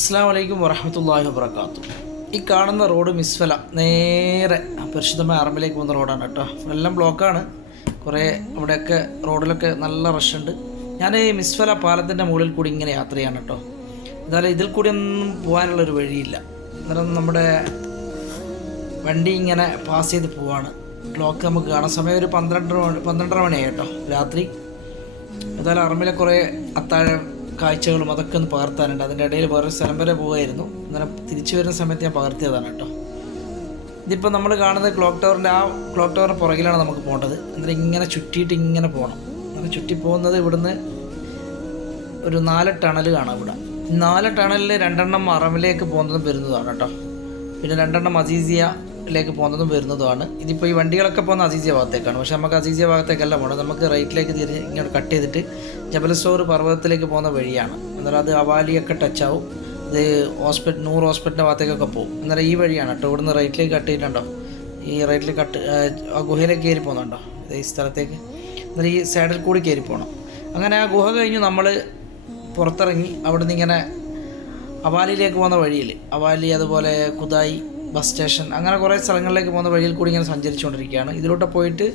അസ്സാം വലൈക്കും വറഹമത്തല്ലാഹി വബർക്കാത്തു ഈ കാണുന്ന റോഡ് മിസ്ഫല നേരെ പരിശുദ്ധമായ അറമ്പിലേക്ക് പോകുന്ന റോഡാണ് കേട്ടോ. എല്ലാം ബ്ലോക്കാണ്. കുറേ അവിടെയൊക്കെ റോഡിലൊക്കെ നല്ല റഷ് ഉണ്ട് ഞാൻ ഈ മിസ്ഫല പാലത്തിന്റെ മുകളിൽ കൂടി ഇങ്ങനെ യാത്ര ചെയ്യാണ് കേട്ടോ. എന്നാലും ഇതിൽ കൂടി ഒന്നും പോകാനുള്ളൊരു വഴിയില്ല. അന്നേരം നമ്മുടെ വണ്ടി ഇങ്ങനെ പാസ് ചെയ്ത് പോവാണ്. ക്ലോക്ക് നമുക്ക് കാണാൻ സമയം ഒരു പന്ത്രണ്ടര മണി പന്ത്രണ്ടര മണിയായി കേട്ടോ. രാത്രി. ഏതായാലും അറമ്പിലെ കുറേ അത്താഴ കാഴ്ചകളും അതൊക്കെ ഒന്ന് പകർത്താനുണ്ട്. അതിന്റെ ഇടയിൽ വേറൊരു സ്ഥലം വരെ പോകുമായിരുന്നു അങ്ങനെ തിരിച്ചു വരുന്ന സമയത്ത് ഞാൻ പകർത്തിയതാണ് കേട്ടോ. ഇതിപ്പോൾ നമ്മൾ കാണുന്നത് ക്ലോക്ക് ടവറിന്റെ ആ ക്ലോക്ക് ടവറിന് പുറകിലാണ് നമുക്ക് പോകേണ്ടത്. എന്നിട്ട് ഇങ്ങനെ ചുറ്റിയിട്ട് ഇങ്ങനെ പോകണം. അങ്ങനെ ചുറ്റി പോകുന്നത് ഇവിടുന്ന് ഒരു നാല് ടണൽ കാണാം ഇവിടെ. നാല് ടണലിൽ രണ്ടെണ്ണം അറമിലേക്ക് പോകുന്നതും വരുന്നതാണ് കേട്ടോ. പിന്നെ രണ്ടെണ്ണം അസീസിയയിലേക്ക് പോകുന്നതും വരുന്നതുമാണ്. ഇതിപ്പോൾ ഈ വണ്ടികളൊക്കെ പോകുന്ന അസീസിയ ഭാഗത്തേക്കാണ്. പക്ഷേ നമുക്ക് അസീസിയ ഭാഗത്തേക്കല്ല പോകണം നമുക്ക് റൈറ്റിലേക്ക് തിരിഞ്ഞ് ഇങ്ങോട്ട് കട്ട് ചെയ്തിട്ട് ജബലസ്റ്റോർ പർവതത്തിലേക്ക് പോകുന്ന വഴിയാണ്. അന്നേരം അത് അവാലിയൊക്കെ ടച്ച് ആവും ഇത് ഹോസ്പിറ്റൽ നൂറ് ഹോസ്പിറ്റലിന്റെ ഭാഗത്തേക്കൊക്കെ പോകും. അന്നേരം ഈ വഴിയാണ് കേട്ടോ. ഇവിടുന്ന് റൈറ്റിലേക്ക് കട്ട് ചെയ്തിട്ടുണ്ടോ? ഈ റൈറ്റിൽ കട്ട് ആ ഗുഹയിലേക്ക് കയറി പോകുന്നുണ്ടോ? ഈ സ്ഥലത്തേക്ക്. അന്നേരം ഈ സൈഡിൽ കൂടി കയറി പോകണം അങ്ങനെ ആ ഗുഹ കഴിഞ്ഞ് നമ്മൾ പുറത്തിറങ്ങി അവിടുന്ന് ഇങ്ങനെ അവാലിയിലേക്ക് പോകുന്ന വഴിയിൽ. അവാലി അതുപോലെ കുതായി ബസ് സ്റ്റേഷൻ. അങ്ങനെ കുറേ സ്ഥലങ്ങളിലേക്ക് പോകുന്ന വഴിയിൽ കൂടി ഇങ്ങനെ സഞ്ചരിച്ചുകൊണ്ടിരിക്കുകയാണ്. ഇതിലൂടെ പോയിട്ട്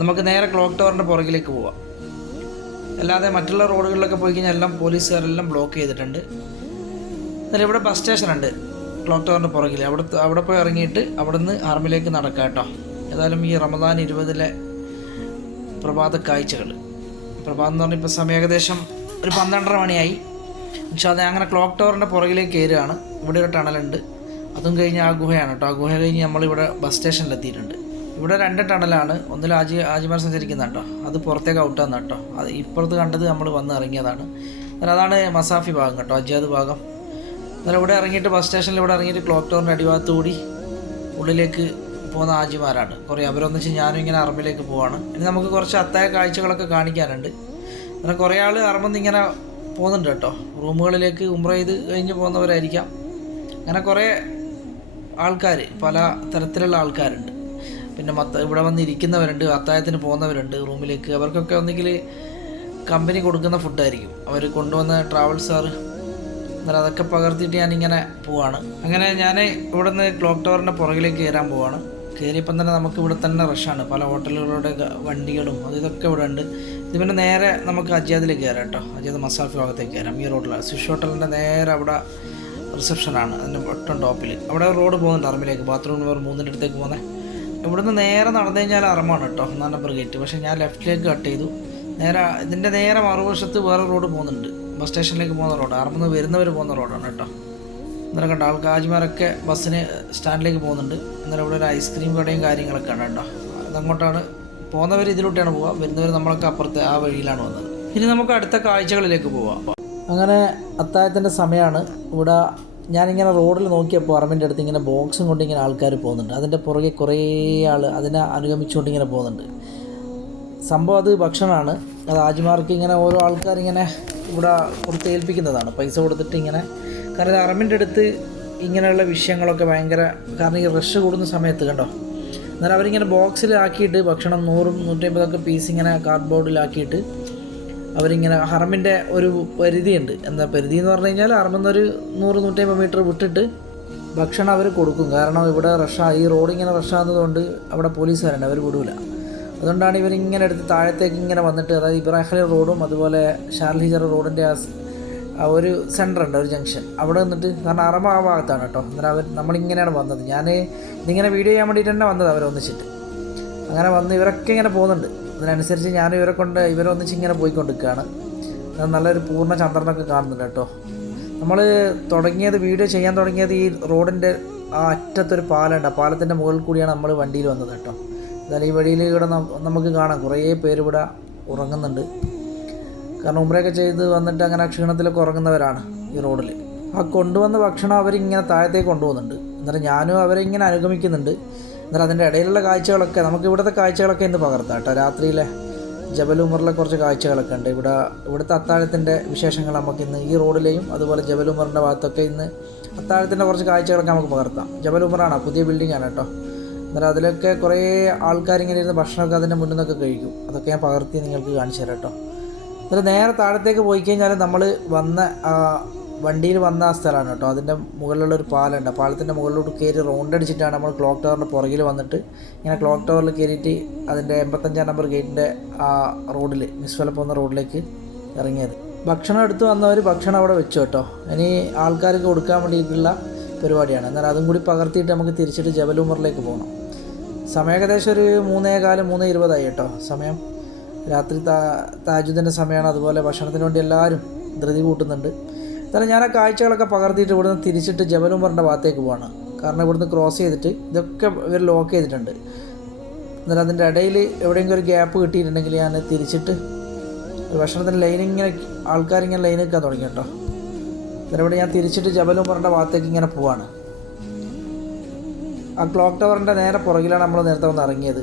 നമുക്ക് നേരെ ക്ലോക്ക് ടവറിന്റെ പുറകിലേക്ക് പോവാം. അല്ലാതെ മറ്റുള്ള റോഡുകളിലൊക്കെ പോയി കഴിഞ്ഞാൽ എല്ലാം പോലീസുകാരെല്ലാം ബ്ലോക്ക് ചെയ്തിട്ടുണ്ട്. എന്നാലും ഇവിടെ ബസ് സ്റ്റേഷൻ ഉണ്ട് ക്ലോക്ക് ടവറിന്റെ പുറകിൽ അവിടെ അവിടെ പോയി ഇറങ്ങിയിട്ട് അവിടെ നിന്ന് ആർമിലേക്ക് നടക്കാം കേട്ടോ. ഏതായാലും ഈ റമദാൻ ഇരുപതിലെ പ്രഭാത കാഴ്ചകൾ പ്രഭാതം എന്ന് പറഞ്ഞാൽ ഇപ്പോൾ സമയം ഏകദേശം ഒരു പന്ത്രണ്ടര മണിയായി. പക്ഷേ അത് അങ്ങനെ ക്ലോക്ക് ടവറിന്റെ പുറകിലേക്ക് കയറുകയാണ്. ഇവിടെ ഒരു ടണലുണ്ട്. അതും കഴിഞ്ഞ് ആ ഗുഹയാണ് കേട്ടോ. ആ ഗുഹ കഴിഞ്ഞ് നമ്മളിവിടെ ബസ് സ്റ്റേഷനിലെത്തിയിട്ടുണ്ട് ഇവിടെ രണ്ട് ടണലാണ്. ഒന്നിൽ ആജി ആജിമാർ സഞ്ചരിക്കുന്ന കേട്ടോ. അത് പുറത്തേക്ക് ഔട്ടാന്ന് കേട്ടോ. അത് ഇപ്പുറത്ത് കണ്ടത് നമ്മൾ വന്ന് ഇറങ്ങിയതാണ്. എന്നാൽ അതാണ് മസാഫി ഭാഗം കേട്ടോ അജ്ജാദ് ഭാഗം. എന്നാൽ ഇവിടെ ഇറങ്ങിയിട്ട് ബസ് സ്റ്റേഷനിൽ ഇവിടെ ഇറങ്ങിയിട്ട് ക്ലോക്ക് ടവറിന്റെ അടിഭാഗത്ത് കൂടി ഉള്ളിലേക്ക് പോകുന്ന ആജിമാരാണ്. കുറേ അവരൊന്നിച്ച് ഞാനും ഇങ്ങനെ അറമ്പിലേക്ക് പോവാണ്. ഇനി നമുക്ക് കുറച്ച് അത്തായ കാഴ്ചകളൊക്കെ കാണിക്കാനുണ്ട്. അങ്ങനെ കുറേ ആൾ അറമ്പെന്ന് ഇങ്ങനെ പോകുന്നുണ്ട് കേട്ടോ. റൂമുകളിലേക്ക് ഉമ്ര ചെയ്ത് കഴിഞ്ഞ് പോകുന്നവരായിരിക്കാം. അങ്ങനെ കുറേ ആൾക്കാർ പല തരത്തിലുള്ള ആൾക്കാരുണ്ട്. പിന്നെ മത്ത ഇവിടെ വന്നിരിക്കുന്നവരുണ്ട് അത്തായത്തിന് പോകുന്നവരുണ്ട് റൂമിലേക്ക്. അവർക്കൊക്കെ ഒന്നെങ്കിൽ കമ്പനി കൊടുക്കുന്ന ഫുഡായിരിക്കും. അവർ കൊണ്ടുവന്ന ട്രാവൽസാറ് അന്നേരം അതൊക്കെ പകർത്തിയിട്ട് ഞാനിങ്ങനെ പോവാണ്. അങ്ങനെ ഞാൻ ഇവിടെ നിന്ന് ക്ലോക്ക് ടവറിന്റെ പുറകിലേക്ക് കയറാൻ പോവാണ്. കയറിയപ്പം തന്നെ നമുക്ക് ഇവിടെ തന്നെ റഷാണ് പല ഹോട്ടലുകളുടെ വണ്ടികളും അത് ഇതൊക്കെ ഇവിടെ ഉണ്ട്. ഇത് പിന്നെ നേരെ നമുക്ക് അജിയാദിലേക്ക് കയറാം കേട്ടോ. അജിയാദ് മസാഫി ഭാഗത്തേക്ക് കയറാം. ഈ റോഡിലാണ് സ്വിഷ് ഹോട്ടലിന്റെ നേരെ അവിടെ റിസപ്ഷനാണ് അതിന്റെ ഒട്ടും ടോപ്പിൽ അവിടെ റോഡ് പോകുന്നുണ്ട് അറമ്പിലേക്ക് ബാത്റൂം നമ്പർ മൂന്നിന്റെ അടുത്തേക്ക് പോകുന്നത് ഇവിടുന്ന് നേരെ നടന്നു കഴിഞ്ഞാൽ അറമാണ് കേട്ടോ ഒന്നാം നമ്പർ ഗേറ്റ്. പക്ഷേ ഞാൻ ലെഫ്റ്റിലേക്ക് കട്ട് ചെയ്തു. നേരെ ഇതിന്റെ നേരെ മറുവശത്ത് വേറെ റോഡ് പോകുന്നുണ്ട്. ബസ് സ്റ്റേഷനിലേക്ക് പോകുന്ന റോഡ് അറമ്പന്ന് വരുന്നവർ പോകുന്ന റോഡാണ് കേട്ടോ. ഇന്നലെ കണ്ട ആൾക്കാജ്മാരൊക്കെ ബസ്സിന് സ്റ്റാൻഡിലേക്ക് പോകുന്നുണ്ട്. ഇന്നലെ ഇവിടെ ഒരു ഐസ്ക്രീം കടയും കാര്യങ്ങളൊക്കെ ആണ് കേട്ടോ. അതങ്ങോട്ടാണ് പോകുന്നവർ ഇതിലൂടെയാണ് പോവുക. വരുന്നവർ നമ്മളൊക്കെ അപ്പുറത്തെ ആ വഴിയിലാണ് വന്നത് ഇനി നമുക്ക് അടുത്ത കാഴ്ചകളിലേക്ക് പോവാം. അങ്ങനെ അത്താഴത്തിന്റെ സമയമാണ്. ഇവിടെ ഞാനിങ്ങനെ റോഡിൽ നോക്കിയപ്പോൾ അറമിന്റെ അടുത്ത് ഇങ്ങനെ ബോക്സും കൊണ്ട് ഇങ്ങനെ ആൾക്കാർ പോകുന്നുണ്ട്. അതിന്റെ പുറകെ കുറേ ആൾ അതിനെ അനുഗമിച്ചുകൊണ്ട് ഇങ്ങനെ പോകുന്നുണ്ട്. സംഭവം അത് ഭക്ഷണമാണ്. അത് ആജിമാർക്ക് ഇങ്ങനെ ഓരോ ആൾക്കാരിങ്ങനെ ഇവിടെ കൊടുത്ത് ഏൽപ്പിക്കുന്നതാണ്. പൈസ കൊടുത്തിട്ട് ഇങ്ങനെ കാരണം ഇത് അറമ്പിന്റെ അടുത്ത് ഇങ്ങനെയുള്ള വിഷയങ്ങളൊക്കെ ഭയങ്കര കാരണം ഈ റഷ് കൂടുന്ന സമയത്ത് കണ്ടോ? എന്നാൽ അവരിങ്ങനെ ബോക്സിലാക്കിയിട്ട് ഭക്ഷണം നൂറും നൂറ്റമ്പതൊക്കെ പീസ് ഇങ്ങനെ കാർഡ്ബോർഡിലാക്കിയിട്ട് അവരിങ്ങനെ ഹറമിന്റെ ഒരു പരിധിയുണ്ട്. എന്താ പരിധി എന്ന് പറഞ്ഞു കഴിഞ്ഞാൽ ഹറമിൽ ഒരു നൂറ് നൂറ്റമ്പത് മീറ്റർ വിട്ടിട്ട് ഭക്ഷണം അവർ കൊടുക്കും. കാരണം ഇവിടെ റഷാ ഈ റോഡ് ഇങ്ങനെ റഷാകുന്നതുകൊണ്ട് അവിടെ പോലീസുകാരുണ്ട് അവർ വിടൂല. അതുകൊണ്ടാണ് ഇവരിങ്ങനെ എടുത്ത് താഴത്തേക്ക് ഇങ്ങനെ വന്നിട്ട് അതായത് ഇബ്രാഹിം റോഡും അതുപോലെ ഷാർലിജർ റോഡിന്റെ ആ ആ ഒരു സെന്റർ ഉണ്ട് ഒരു ജംഗ്ഷൻ അവിടെ നിന്നിട്ട് കാരണം അറമ ആ ഭാഗത്താണ് കേട്ടോ. അന്നേരം അവർ നമ്മളിങ്ങനെയാണ് വന്നത്. ഞാൻ ഇതിങ്ങനെ വീഡിയോ ചെയ്യാൻ വേണ്ടിയിട്ട് തന്നെ വന്നത് അവരൊന്നിച്ചിട്ട്. അങ്ങനെ വന്ന് ഇവരൊക്കെ ഇങ്ങനെ പോകുന്നുണ്ട്. അതിനനുസരിച്ച് ഞാൻ ഇവരെ കൊണ്ട് ഇവരെ ഒന്നിച്ച് ഇങ്ങനെ പോയിക്കൊണ്ടിരിക്കുകയാണ്. നല്ലൊരു പൂർണ ചന്ദ്രനൊക്കെ കാണുന്നുണ്ട് കേട്ടോ. നമ്മൾ തുടങ്ങിയത് വീഡിയോ ചെയ്യാൻ തുടങ്ങിയത് ഈ റോഡിന്റെ ആ അറ്റത്തൊരു പാലമുണ്ട് ആ പാലത്തിന്റെ മുകളിൽ കൂടിയാണ് നമ്മൾ വണ്ടിയിൽ വന്നത് കേട്ടോ. എന്നാലും ഈ വഴിയിൽ ഇവിടെ നമുക്ക് കാണാം. കുറേ പേര് ഇവിടെ ഉറങ്ങുന്നുണ്ട്. കാരണം ഉമ്രയൊക്കെ ചെയ്ത് വന്നിട്ട് അങ്ങനെ ക്ഷീണത്തിലൊക്കെ ഉറങ്ങുന്നവരാണ് ഈ റോഡിൽ ആ കൊണ്ടുവന്ന ഭക്ഷണം അവരിങ്ങനെ താഴത്തേക്ക് കൊണ്ടുപോകുന്നുണ്ട്. എന്നിട്ട് ഞാനും അവരെ ഇങ്ങനെ അനുഗമിക്കുന്നുണ്ട്. എന്നിട്ട് അതിന്റെ ഇടയിലുള്ള കാഴ്ചകളൊക്കെ നമുക്ക് ഇവിടുത്തെ കാഴ്ചകളൊക്കെ ഇന്ന് പകർത്താം കേട്ടോ? രാത്രിയിലെ ജബൽ ഉമറിലെ കുറച്ച് കാഴ്ചകളൊക്കെ ഉണ്ട്. ഇവിടെ ഇവിടുത്തെ അത്താഴത്തിന്റെ വിശേഷങ്ങൾ നമുക്ക് ഇന്ന് ഈ റോഡിലെയും അതുപോലെ ജബൽ ഉമറിന്റെ ഭാഗത്തൊക്കെ ഇന്ന് അത്താഴത്തിന്റെ കുറച്ച് കാഴ്ചകളൊക്കെ നമുക്ക് പകർത്താം. ജബൽ ഉമറാണ് പുതിയ ബിൽഡിംഗ് ആണ് കേട്ടോ. എന്നിട്ട് അതിലൊക്കെ കുറേ ആൾക്കാരിങ്ങനെ ഇരുന്ന് ഭക്ഷണമൊക്കെ അതിന്റെ മുന്നിൽ നിന്നൊക്കെ കഴിക്കും. അതൊക്കെ ഞാൻ പകർത്തി നിങ്ങൾക്ക് കാണിച്ചു തരാം കേട്ടോ. എന്നിട്ട് നേരെ താഴത്തേക്ക് പോയി കഴിഞ്ഞാൽ നമ്മൾ വന്ന വണ്ടിയിൽ വന്ന ആ സ്ഥലമാണ് കേട്ടോ. അതിന്റെ മുകളിലുള്ള ഒരു പാലുണ്ട് പാലത്തിന്റെ മുകളിലോട്ട് കയറി റൗണ്ട് അടിച്ചിട്ടാണ് നമ്മൾ ക്ലോക്ക് ടവറിന്റെ പുറകിൽ വന്നിട്ട് ഇങ്ങനെ ക്ലോക്ക് ടവറിൽ കയറിയിട്ട് അതിന്റെ എൺപത്തഞ്ചാം നമ്പർ ഗേറ്റിന്റെ ആ റോഡിൽ മിസ്വല പോകുന്ന റോഡിലേക്ക് ഇറങ്ങിയത്. ഭക്ഷണം എടുത്ത് വന്നവർ ഭക്ഷണം അവിടെ വെച്ചു കേട്ടോ. ഇനി ആൾക്കാർക്ക് കൊടുക്കാൻ വേണ്ടിയിട്ടുള്ള പരിപാടിയാണ്. എന്നാൽ അതും കൂടി പകർത്തിയിട്ട് നമുക്ക് തിരിച്ചിട്ട് ജബലുമറിലേക്ക് പോകണം. സമയം ഏകദേശം ഒരു മൂന്നേ കാലം മൂന്ന് ഇരുപതായി കേട്ടോ. സമയം രാത്രി താ താജുദിന്റെ സമയമാണ്. അതുപോലെ ഭക്ഷണത്തിന് വേണ്ടി എല്ലാവരും ധൃതി കൂട്ടുന്നുണ്ട്. എന്നാലും ഞാൻ ആ കാഴ്ചകളൊക്കെ പകർത്തിയിട്ട് ഇവിടുന്ന് തിരിച്ചിട്ട് ജബലുംബറിന്റെ ഭാഗത്തേക്ക് പോവാണ്. കാരണം ഇവിടുന്ന് ക്രോസ് ചെയ്തിട്ട് ഇതൊക്കെ ഇവർ ലോക്ക് ചെയ്തിട്ടുണ്ട്. എന്നാലും അതിന്റെ ഇടയിൽ എവിടെയെങ്കിലും ഒരു ഗ്യാപ്പ് കിട്ടിയിട്ടുണ്ടെങ്കിൽ ഞാൻ തിരിച്ചിട്ട് ഭക്ഷണത്തിന്റെ ലൈൻ ഇങ്ങനെ ആൾക്കാരിങ്ങനെ ലൈൻ നിൽക്കാൻ തുടങ്ങി കേട്ടോ. എന്നിട്ട് ഇവിടെ ഞാൻ തിരിച്ചിട്ട് ജബലുംബറിന്റെ ഭാഗത്തേക്ക് ഇങ്ങനെ പോവാണ്. ആ ക്ലോക്ക് ടവറിന്റെ നേരെ പുറകിലാണ് നമ്മൾ നേരത്തെ വന്ന് ഇറങ്ങിയത്.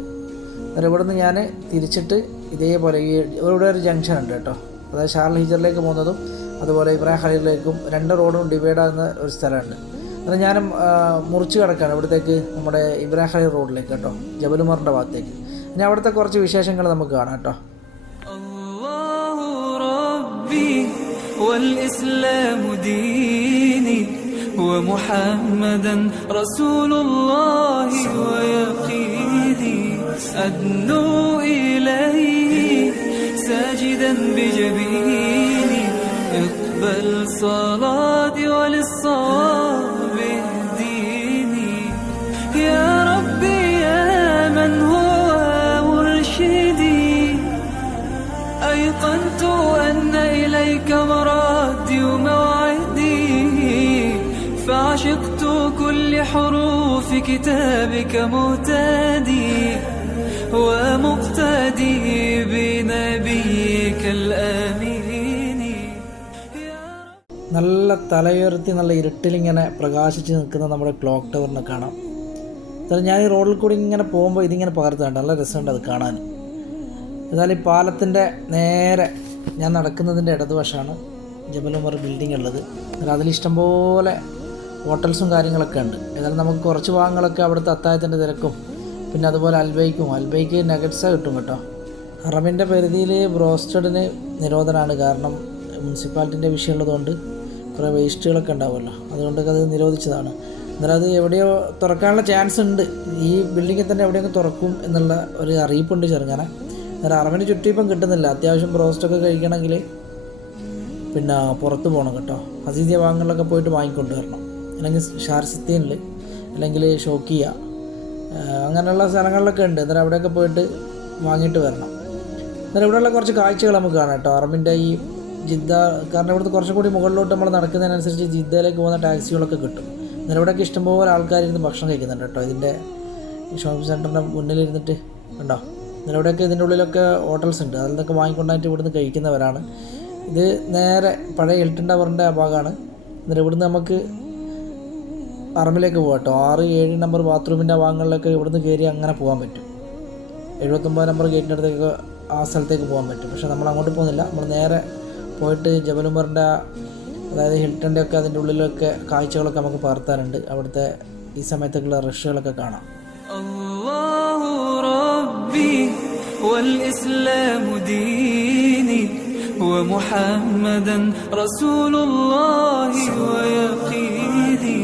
എന്നാലും ഇവിടുന്ന് ഞാൻ തിരിച്ചിട്ട് ഇതേപോലെ ഈ ഇവിടെ ഒരു ജംഗ്ഷൻ ഉണ്ട് കേട്ടോ. അതായത് ഷാർൽ ഹീജറിലേക്ക് പോകുന്നതും അതുപോലെ ഇബ്രാഹിം ഖലീലിലേക്കും രണ്ട് റോഡും ഡിവൈഡ് ആകുന്ന ഒരു സ്ഥലമുണ്ട് അന്നേരം ഞാൻ മുറിച്ച് കിടക്കുകയാണ് ഇവിടത്തേക്ക് നമ്മുടെ ഇബ്രാഹിം ഖലീൽ റോഡിലേക്ക് കേട്ടോ ജബലുമറിൻ്റെ ഭാഗത്തേക്ക് ഇനി അവിടുത്തെ കുറച്ച് വിശേഷങ്ങൾ നമുക്ക് കാണാം കേട്ടോ الله ربي والإسلام ديني ومحمدا رسول الله ويقيني أدنو إليه ساجدا بجبيني صلاتي وللصواب اهديني. يا ربي يا من هو مرشدي. أيقنت أن إليك مرادي وموعدي. فعشقت كل حروف كتابك مهتدي. തലയുയർത്തി നല്ല ഇരുട്ടിലിങ്ങനെ പ്രകാശിച്ച് നിൽക്കുന്ന നമ്മുടെ ക്ലോക്ക് ടവറിനെ കാണാം. എന്നാലും ഞാൻ ഈ റോഡിൽ കൂടി ഇങ്ങനെ പോകുമ്പോൾ ഇതിങ്ങനെ പകർത്തുന്നുണ്ട് നല്ല രസമുണ്ട് അത് കാണാൻ. എന്നാൽ ഈ പാലത്തിന്റെ നേരെ ഞാൻ നടക്കുന്നതിന്റെ ഇടതുവശമാണ് ജബലുമർ ബിൽഡിംഗ് ഉള്ളത്. എന്നാൽ അതിലിഷ്ടംപോലെ ഹോട്ടൽസും കാര്യങ്ങളൊക്കെ ഉണ്ട്. എന്നാലും നമുക്ക് കുറച്ച് ഭാഗങ്ങളൊക്കെ അവിടുത്തെ അത്തായത്തിന്റെ തിരക്കും പിന്നെ അതുപോലെ അൽബൈക്കും. അൽബൈക്ക് നഗറ്റ്സ് കിട്ടും കേട്ടോ. ഹറമിന്റെ പരിധിയിൽ ബ്രോസ്റ്റഡിന് നിരോധനമാണ് കാരണം മുനിസിപ്പാലിറ്റിന്റെ വിഷയമുള്ളതുകൊണ്ട്. കുറേ വേസ്റ്റുകളൊക്കെ ഉണ്ടാവുമല്ലോ. അതുകൊണ്ടൊക്കെ അത് നിരോധിച്ചതാണ്. എന്നാലും അത് എവിടെയോ തുറക്കാനുള്ള ചാൻസ് ഉണ്ട്. ഈ ബിൽഡിങ്ങിൽ തന്നെ എവിടെയൊക്കെ തുറക്കും എന്നുള്ള ഒരു അറിയിപ്പുണ്ട് ചെറുങ്ങനെ എന്നാലും അറിവിന് ചുറ്റും ഇപ്പം കിട്ടുന്നില്ല. അത്യാവശ്യം ബ്രോസ്റ്റൊക്കെ കഴിക്കണമെങ്കിൽ പിന്നെ പുറത്ത് പോകണം കേട്ടോ. അസീസിയ ഭാഗങ്ങളിലൊക്കെ പോയിട്ട് വാങ്ങിക്കൊണ്ട് വരണം. അല്ലെങ്കിൽ ഷാർസിത്തീനിൽ അല്ലെങ്കിൽ ഷോക്കിയ അങ്ങനെയുള്ള സ്ഥലങ്ങളിലൊക്കെ ഉണ്ട്. അന്നേരം അവിടെയൊക്കെ പോയിട്ട് വാങ്ങിയിട്ട് വരണം. അന്നേരം ഇവിടെയുള്ള കുറച്ച് കാഴ്ചകൾ നമുക്ക് കാണാം കേട്ടോ. അറബിന്റെ ഈ ജിദ്ദ കാരണം ഇവിടുത്തെ കുറച്ചും കൂടി മുകളിലോട്ട് നമ്മൾ നടക്കുന്നതിനനുസരിച്ച് ജിദ്ദയിലേക്ക് പോകുന്ന ടാക്സികളൊക്കെ കിട്ടും. അന്നേരം ഇവിടെയൊക്കെ ഇഷ്ടംപോലെ ആൾക്കാരിരുന്ന് ഭക്ഷണം കഴിക്കുന്നുണ്ട് കേട്ടോ. ഇതിന്റെ ഷോപ്പിംഗ് സെന്ററിന്റെ മുന്നിലിരുന്നിട്ട് ഉണ്ടോ അന്നേരം ഇവിടെയൊക്കെ ഇതിന്റെ ഉള്ളിലൊക്കെ ഹോട്ടൽസ് ഉണ്ട്. അതിൽ നിന്നൊക്കെ വാങ്ങിക്കൊണ്ടായിട്ട് ഇവിടുന്ന് കഴിക്കുന്നവരാണ്. ഇത് നേരെ പഴയ എൽട്ടൻ ടവറിന്റെ ഭാഗമാണ്. എന്നിട്ട് ഇവിടുന്ന് നമുക്ക് പറമ്പിലേക്ക് പോകാം കേട്ടോ. ആറ് ഏഴ് നമ്പർ ബാത്റൂമിന്റെ ഭാഗങ്ങളിലൊക്കെ ഇവിടുന്ന് കയറി അങ്ങനെ പോകാൻ പറ്റും. എഴുപത്തൊമ്പത് നമ്പർ ഗേറ്റിന്റെ അടുത്തേക്ക് ആ സ്ഥലത്തേക്ക് പോകാൻ പറ്റും. പക്ഷേ നമ്മൾ അങ്ങോട്ട് പോകുന്നില്ല. നമ്മൾ നേരെ പോയിട്ട് ജബലുമറിൻ്റെ അതായത് ഹിൽട്ടൻ്റെ ഒക്കെ അതിൻ്റെ ഉള്ളിലൊക്കെ കാഴ്ചകളൊക്കെ നമുക്ക് പകർത്താറുണ്ട് അവിടുത്തെ ഈ സമയത്തേക്കുള്ള റഷുകളൊക്കെ കാണാം الله ربي والإسلام ديني ومحمدا رسول الله ويقيني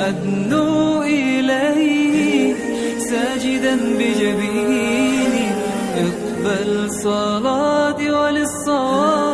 أدنو إليه ساجدا بجبيني اقبل صلاتي وللصواب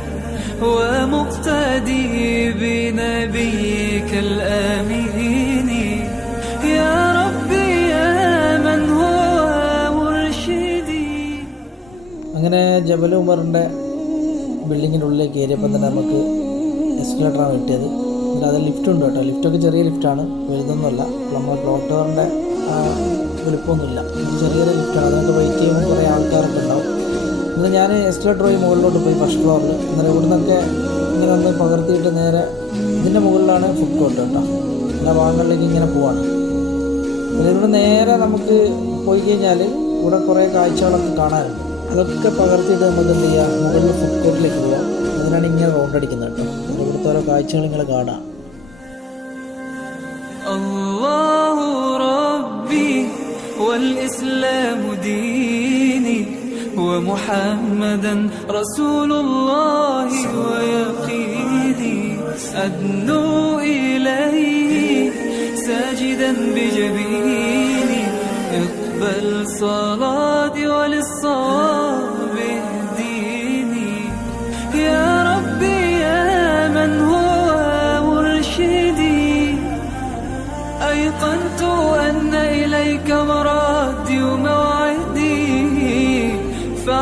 ومقتدي بنبيك الآمين يا ربي يا من هو مرشدي അങ്ങനെ ജബൽ ഉമറിൻ്റെ ബിൽഡിങ്ങിൻ്റെ ഉള്ളിലേക്ക് കയറിയപ്പോൾ തന്നെ നമുക്ക് എസ്കലേറ്ററാണ് കിട്ടിയത് എന്നിട്ട് അത് ലിഫ്റ്റ് ഉണ്ട് കേട്ടോ ലിഫ്റ്റൊക്കെ ചെറിയ ലിഫ്റ്റാണ് വലുതൊന്നുമല്ല നമ്മൾ ക്ലോക്ക് ടവറിൻ്റെ വലുപ്പമൊന്നുമില്ല ഇത് ചെറിയൊരു ലിഫ്റ്റാണ് അതിനൊക്കെ വെയിറ്റ് ചെയ്യുമ്പോൾ കുറേ ആൾക്കാരൊക്കെ ഉണ്ടാവും എന്നിട്ട് ഞാൻ എസ്കലേറ്റർ വഴി മുകളിലോട്ട് പോയി ഫസ്റ്റ് ഫ്ലോറിൽ എന്നിട്ട് ഇവിടെ നിന്നൊക്കെ ഇങ്ങനെ ഒന്ന് പകർത്തിയിട്ട് നേരെ ഇതിൻ്റെ മുകളിലാണ് ഫുഡ് കോർട്ട് കേട്ടോ എല്ലാ ഭാഗങ്ങളിലേക്ക് ഇങ്ങനെ പോവാണ് പിന്നെ ഇവിടെ നേരെ നമുക്ക് പോയി കഴിഞ്ഞാൽ ഇവിടെ കുറേ കാഴ്ചകളൊക്കെ കാണാനുണ്ട് അതൊക്കെ പകർത്തിയിട്ട് നമുക്ക് എന്ത് ചെയ്യാം മുകളിൽ ഫുഡ് കോർട്ടിലേക്ക് പോവാം അതിനാണ് ഇങ്ങനെ റൗണ്ട് അടിക്കുന്നത് കേട്ടോ എന്നിട്ട് ഇവിടുത്തെ ഓരോ കാഴ്ചകൾ നിങ്ങൾ കാണാം الله ربي والإسلام ديني ومحمدا رسول الله ويقيني أدنو إليه ساجدا بجبيني. اقبل صلاتي وللصواب.